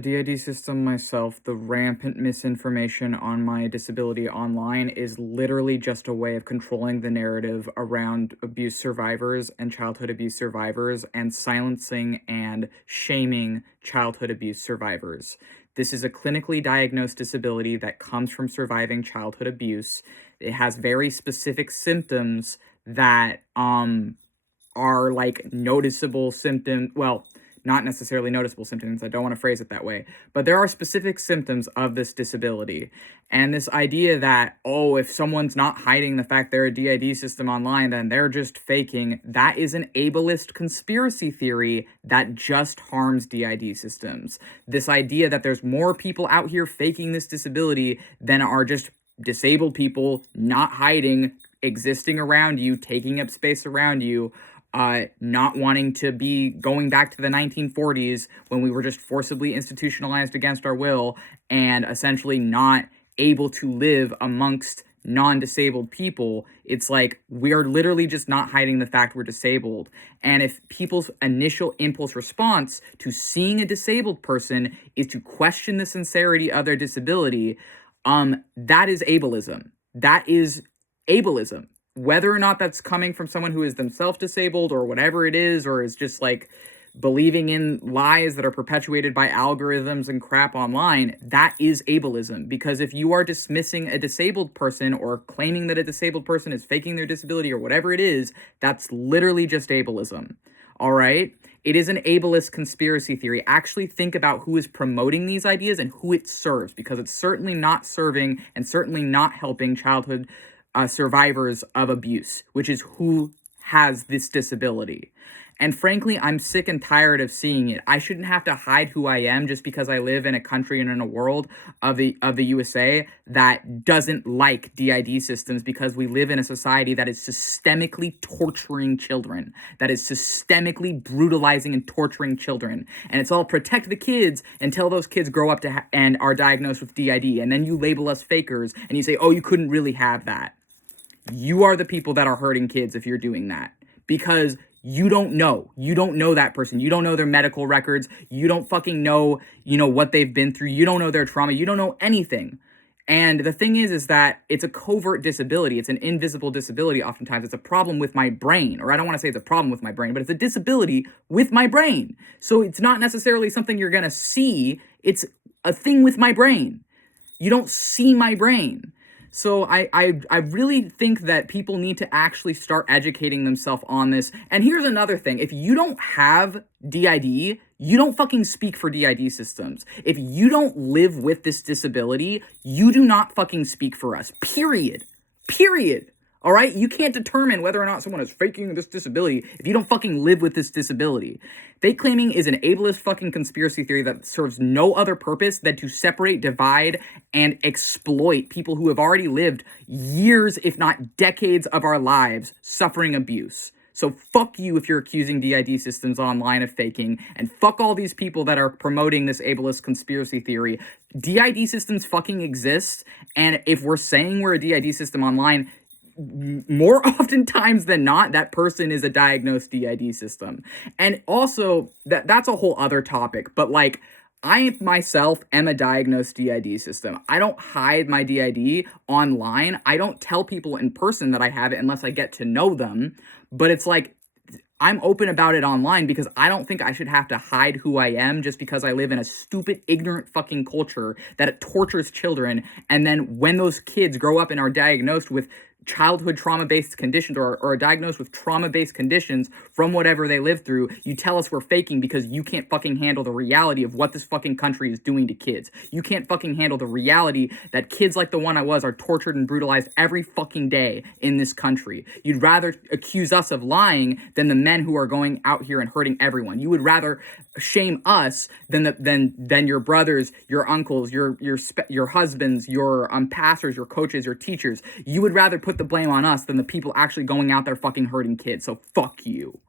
DID system myself, the rampant misinformation on my disability online is literally just a way of controlling the narrative around abuse survivors and childhood abuse survivors and silencing and shaming childhood abuse survivors. This is a clinically diagnosed disability that comes from surviving childhood abuse. It has very specific symptoms that are like noticeable symptoms. Well, not necessarily noticeable symptoms, I don't want to phrase it that way, but there are specific symptoms of this disability. And this idea that, oh, if someone's not hiding the fact they're a DID system online, then they're just faking, that is an ableist conspiracy theory that just harms DID systems. This idea that there's more people out here faking this disability than are just disabled people not hiding, existing around you, taking up space around you, not wanting to be going back to the 1940s when we were just forcibly institutionalized against our will and essentially not able to live amongst non-disabled people. It's like we're literally just not hiding the fact we're disabled. And if people's initial impulse response to seeing a disabled person is to question the sincerity of their disability, that is ableism. That is ableism. Whether or not that's coming from someone who is themselves disabled or whatever it is, or is just like believing in lies that are perpetuated by algorithms and crap online, that is ableism. Because if you are dismissing a disabled person or claiming that a disabled person is faking their disability or whatever it is, that's literally just ableism. All right? It is an ableist conspiracy theory. Actually think about who is promoting these ideas and who it serves, because it's certainly not serving and certainly not helping childhood survivors of abuse, which is who has this disability. And frankly, I'm sick and tired of seeing it. I shouldn't have to hide who I am just because I live in a country and in a world of the USA that doesn't like DID systems, because we live in a society that is systemically torturing children, that is systemically brutalizing and torturing children. And it's all protect the kids until those kids grow up and are diagnosed with DID. And then you label us fakers and you say, oh, you couldn't really have that. You are the people that are hurting kids if you're doing that, because you don't know. You don't know that person. You don't know their medical records. You don't fucking know, what they've been through. You don't know their trauma. You don't know anything. And the thing is that it's a covert disability. It's an invisible disability. Oftentimes it's a problem with my brain, or I don't want to say it's a problem with my brain, but it's a disability with my brain. So it's not necessarily something you're going to see. It's a thing with my brain. You don't see my brain. So I really think that people need to actually start educating themselves on this. And here's another thing. If you don't have DID, you don't fucking speak for DID systems. If you don't live with this disability, you do not fucking speak for us. Period. Period. All right? You can't determine whether or not someone is faking this disability if you don't fucking live with this disability. Fake claiming is an ableist fucking conspiracy theory that serves no other purpose than to separate, divide, and exploit people who have already lived years, if not decades, of our lives suffering abuse. So fuck you if you're accusing DID systems online of faking, and fuck all these people that are promoting this ableist conspiracy theory. DID systems fucking exist, and if we're saying we're a DID system online, more oftentimes than not, that person is a diagnosed DID system. And also, that's a whole other topic, but like, I myself am a diagnosed DID system. I don't hide my DID online. I don't tell people in person that I have it unless I get to know them. But it's like, I'm open about it online because I don't think I should have to hide who I am just because I live in a stupid, ignorant fucking culture that it tortures children. And then when those kids grow up and are diagnosed with childhood trauma-based conditions or are diagnosed with trauma-based conditions from whatever they lived through, you tell us we're faking because you can't fucking handle the reality of what this fucking country is doing to kids. You can't fucking handle the reality that kids like the one I was are tortured and brutalized every fucking day in this country. You'd rather accuse us of lying than the men who are going out here and hurting everyone. You would rather shame us than your brothers, your uncles, your husbands, your pastors, your coaches, your teachers. You would rather put the blame on us than the people actually going out there fucking hurting kids. So fuck you.